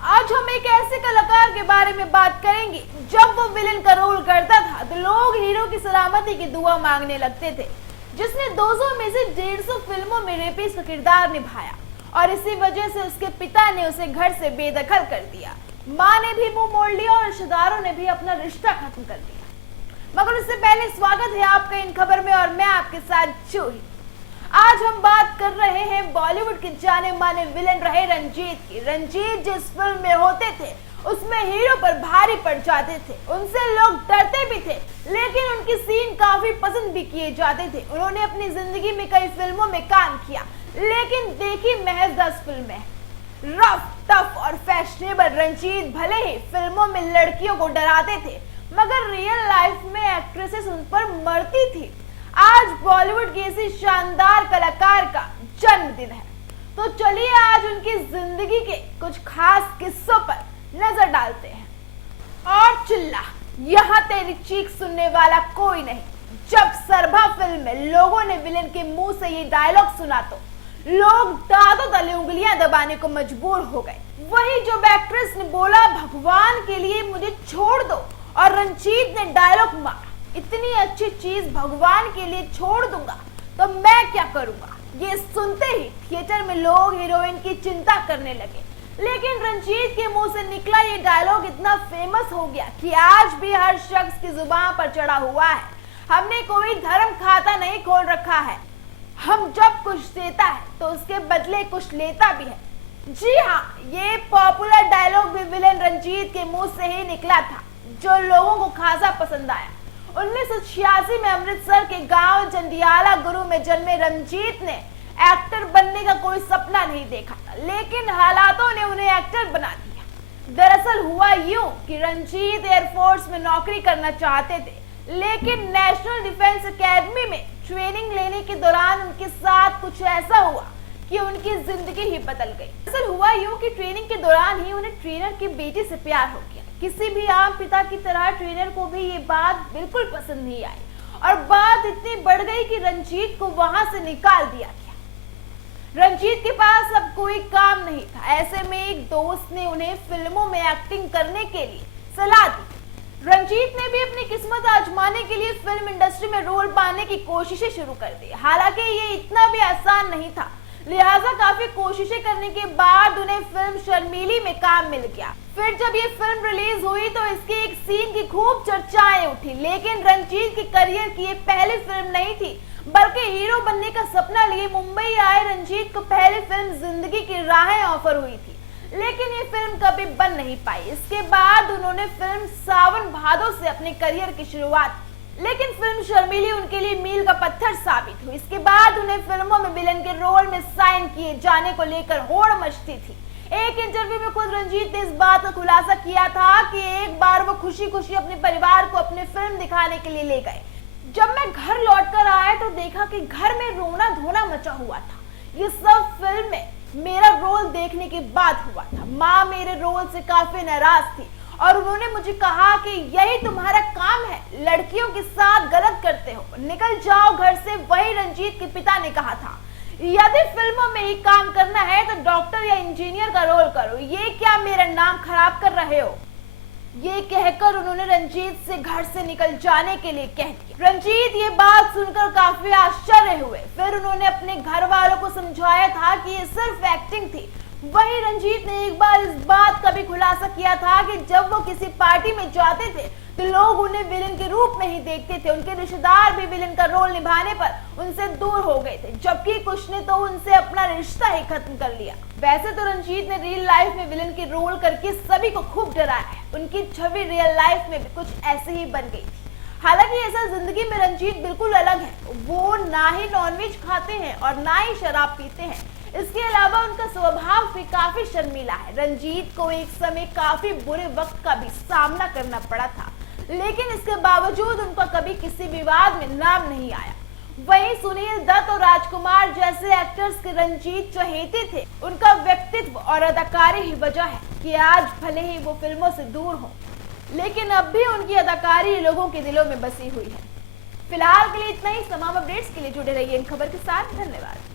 आज हम एक ऐसे कलाकार के बारे में बात करेंगे जब वो विलेन का रोल करता था तो लोग हीरो की सलामती की दुआ मांगने लगते थे, जिसने 200 में से 150 फिल्मों में रेपिस्ट का किरदार निभाया और इसी वजह से उसके पिता ने उसे घर से बेदखल कर दिया। माँ ने भी मुंह मोड़ लिया और रिश्तेदारों ने भी अपना रिश्ता खत्म कर दिया। मगर उससे पहले स्वागत है आपका इन खबर में और मैं आपके साथ जूही। आज हम बात कर रहे हैं बॉलीवुड के जाने माने विलेन रहे रंजीत की। रंजीत जिस फिल्म में होते थे उसमें हीरो पर भारी पड़ जाते थे, उनसे लोग डरते भी थे, लेकिन उनकी सीन काफी पसंद भी किए जाते थे। उन्होंने अपनी जिंदगी में कई फिल्मों में काम किया, लेकिन देखी महज 10 फिल्में। रफ टफ और फैशनेबल रंजीत भले ही फिल्मों में लड़कियों को डराते थे, मगर रियल लाइफ में एक्ट्रेसेस उन पर मरती थी। आज बॉलीवुड के इसी शानदार कलाकार का जन्मदिन है, तो चलिए आज उनकी जिंदगी के कुछ खास किस्सों पर नजर डालते हैं। और चिल्ला, यहाँ तेरी चीख सुनने वाला कोई नहीं। जब सरभा फिल्म में लोगों ने विलेन के मुंह से ये डायलॉग सुना तो लोग दांतों तले उंगलियां दबाने को मजबूर हो गए। वही जब एक्ट्रेस ने बोला भगवान के लिए मुझे छोड़ दो और रंजीत ने डायलॉग मारा, इतनी अच्छी चीज भगवान के लिए छोड़ दूंगा तो मैं क्या करूंगा। ये सुनते ही थिएटर में लोग हीरोइन की चिंता करने लगे, लेकिन रंजीत के मुंह से निकला ये डायलॉग इतना फेमस हो गया कि आज भी हर शख्स की जुबान पर चढ़ा हुआ है। हमने कोई धर्म खाता नहीं खोल रखा है, हम जब कुछ देता है तो उसके बदले कुछ लेता भी है। जी हाँ, ये पॉपुलर डायलॉग भी विलेन रंजीत के मुंह से ही निकला था, जो लोगों को खासा पसंद आया। 1986 में अमृतसर के गांव जंडियाला गुरु में जन्मे रंजीत ने एक्टर बनने का कोई सपना नहीं देखा था, लेकिन हालातों ने उन्हें एक्टर बना दिया। दरअसल हुआ यूं कि रंजीत एयरफोर्स में नौकरी करना चाहते थे, लेकिन नेशनल डिफेंस एकेडमी में ट्रेनिंग लेने के दौरान उनके साथ कुछ ऐसा हुआ कि उनकी जिंदगी ही बदल गई। दरअसल हुआ यूं कि ट्रेनिंग के दौरान ही उन्हें ट्रेनर की बेटी से प्यार हो गया। किसी भी आम पिता की तरह ट्रेनर को भी ये बात बिल्कुल पसंद नहीं आई और बात इतनी बढ़ गई कि रंजीत को वहां से निकाल दिया गया। रंजीत के पास अब कोई काम नहीं था। ऐसे में एक दोस्त ने उन्हें फिल्मों में एक्टिंग करने के लिए सलाह दी। रंजीत ने भी अपनी किस्मत आजमाने के लिए फिल्म इंडस्ट्री में रोल पाने की कोशिशें शुरू कर दी। हालांकि ये इतना भी आसान नहीं था, लिहाजा काफी कोशिशें करने के बाद उन्हें फिल्म शर्मीली में काम मिल गया। फिर जब ये फिल्म रिलीज हुई तो इसके एक सीन की खूब चर्चाएं उठी, लेकिन रंजीत के करियर की ये पहली फिल्म नहीं थी, बल्कि हीरो बनने का सपना लिए मुंबई आए रंजीत को पहली फिल्म जिंदगी की राहें ऑफर हुई थी, लेकिन ये फिल्म कभी बन नहीं पाई। इसके बाद उन्होंने फिल्म सावन भादो से अपने करियर की शुरुआत, लेकिन फिल्म शर्मीली उनके लिए मील का पत्थर साबित हुई। इसके बाद उन्हें फिल्मों में विलेन के रोल में साइन किए जाने को लेकर होड़ मचती थी। एक इंटरव्यू में खुद रंजीत ने इस बात का खुलासा किया था कि एक बार वो खुशी खुशी अपने परिवार को अपनी फिल्म दिखाने के लिए ले गए। जब मैं घर लौटकर आया तो देखा कि घर में रोना धोना मचा हुआ था। ये सब फिल्म में मेरा रोल देखने के बाद हुआ था। माँ मेरे रोल से काफी नाराज थी और उन्होंने मुझे कहा कि यही तुम्हारा काम है, लड़कियों के साथ गलत करते हो, निकल जाओ घर से। वही रंजीत के पिता ने कहा था, यदि फिल्मों में ही काम करना है तो डॉक्टर या इंजीनियर का रोल करो, ये क्या मेरा नाम खराब कर रहे हो। ये कहकर उन्होंने रंजीत से घर से निकल जाने के लिए कह दिया। रंजीत ये बात सुनकर काफी आश्चर्य हुए। फिर उन्होंने अपने घर वालों को समझाया था कि ये सिर्फ एक्टिंग थी। वहीं रंजीत ने एक बार इस बात का भी खुलासा किया था कि जब वो किसी पार्टी में जाते थे तो लोग उन्हें विलेन के रूप में ही देखते थे। उनके रिश्तेदार भी विलेन का रोल निभाने पर उनसे दूर हो गए थे, जबकि कुछ ने तो उनसे अपना रिश्ता ही खत्म कर लिया। वैसे तो रंजीत ने रियल लाइफ में विलेन के रोल करके सभी को खूब डराया है। उनकी छवि रियल लाइफ में भी कुछ ऐसे ही बन गई थी। हालांकि ऐसा जिंदगी में रंजीत बिल्कुल अलग है। वो ना ही नॉनवेज खाते हैं और ना ही शराब पीते हैं। इसके अलावा उनका स्वभाव भी काफी शर्मीला है। रंजीत को एक समय काफी बुरे वक्त का भी सामना करना पड़ा था, लेकिन इसके बावजूद उनका कभी किसी विवाद में नाम नहीं आया। वहीं सुनील दत्त और राजकुमार जैसे एक्टर्स के रंजीत चहेते थे। उनका व्यक्तित्व और अदाकारी ही वजह है कि आज भले ही वो फिल्मों से दूर हों, लेकिन अब भी उनकी अदाकारी लोगों के दिलों में बसी हुई है। फिलहाल के लिए इतना ही। तमाम अपडेट्स के लिए जुड़े रहिए इन खबर के साथ। धन्यवाद।